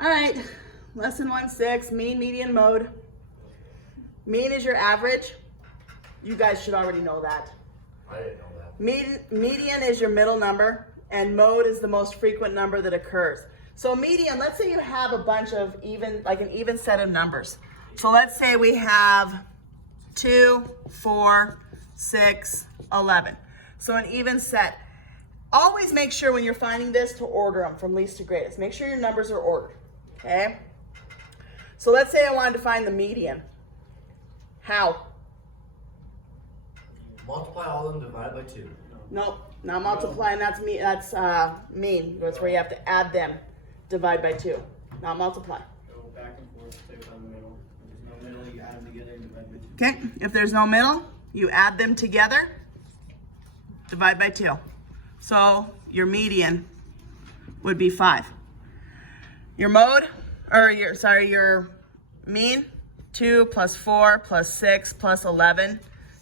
All right, lesson 1-6, mean, median, mode. Mean is your average. You guys should already know that. I didn't know that. Median is your middle number, and mode is the most frequent number that occurs. So median, let's say you have a bunch of even, like an even set of numbers. So let's say we have 2, 4, 6, 11. So an even set. Always make sure when you're finding this to order them from least to greatest. Make sure your numbers are ordered, okay? So let's say I wanted to find the median. How? Multiply all of them divided by 2. Nope, not multiplying, that's mean. That's where you have to add them, divide by 2, not multiply. Go back and forth, pick on the middle. If there's no middle, you add them together and divide by 2. Okay, if there's no middle, you add them together, divide by 2. So your median would be 5. Your mode, or your mean, 2 plus 4 plus 6 plus 11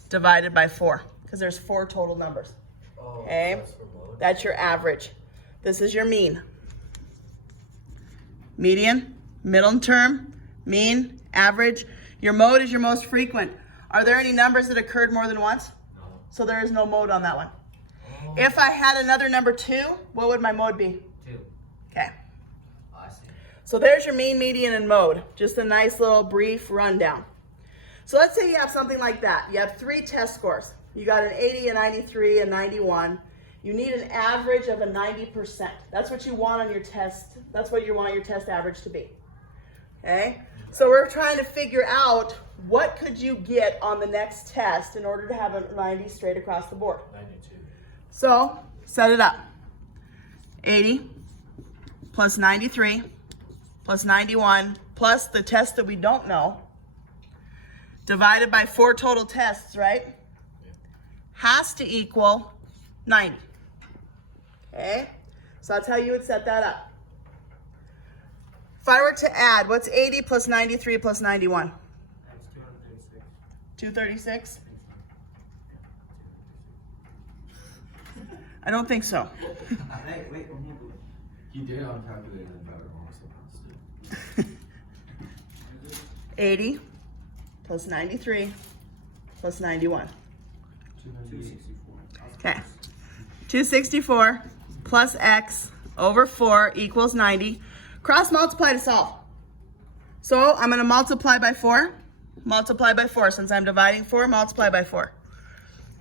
divided by 4, because there's 4 total numbers. Oh, Okay, that's your average. This is your mean. Median, middle term, mean, average. Your mode is your most frequent. Are there any numbers that occurred more than once? No. So there is no mode on that one. Oh. If I had another number 2, what would my mode be? 2. Okay. I see. So there's your mean, median, and mode. Just a nice little brief rundown. So let's say you have something like that. You have 3 test scores. You got an 80, a 93, a 91. You need an average of a 90%. That's what you want on your test. That's what you want your test average to be. Okay? So we're trying to figure out what could you get on the next test in order to have a 90 straight across the board. 92. So set it up. 80 plus 93 plus 91 plus the test that we don't know divided by 4 total tests, right? Yeah. Has to equal 90. Okay? So that's how you would set that up. If I were to add, what's 80 plus 93 plus 91? That's 236. 236? I don't think so. Hey, wait, He did on calculator and better also. 80 plus 93 plus 91. 264. Okay. 264 plus x over 4 equals 90. Cross multiply to solve. So I'm going to multiply by 4. Multiply by 4. Since I'm dividing 4, multiply by 4.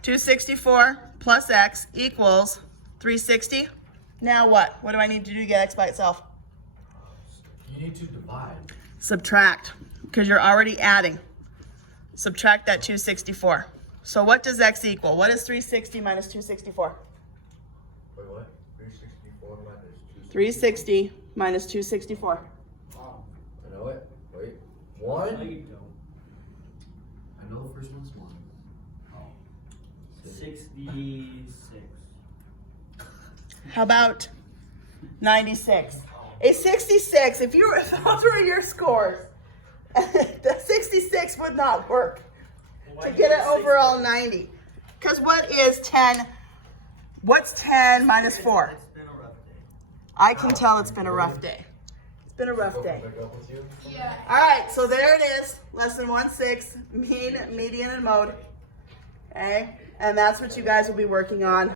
264 plus x equals 360. Now what? What do I need to do to get x by itself? You need to divide. Subtract, because you're already adding. Subtract that 264. So what does x equal? What is 360 minus 264? Wait, what? 364 minus 260. 360 minus 264. Wow. I know it. Wait. No, 1? you don't. I know the first one's 1. Oh. 66. How about 96? A 66, if those were your scores, the 66 would not work to get an overall 90. Because what is 10? What's 10 minus 4? It's been a rough day. I can tell it's been a rough day. It's been a rough day. Pick up with you? All right, so there it is. Lesson 1-6, mean, median, and mode. Okay, and that's what you guys will be working on.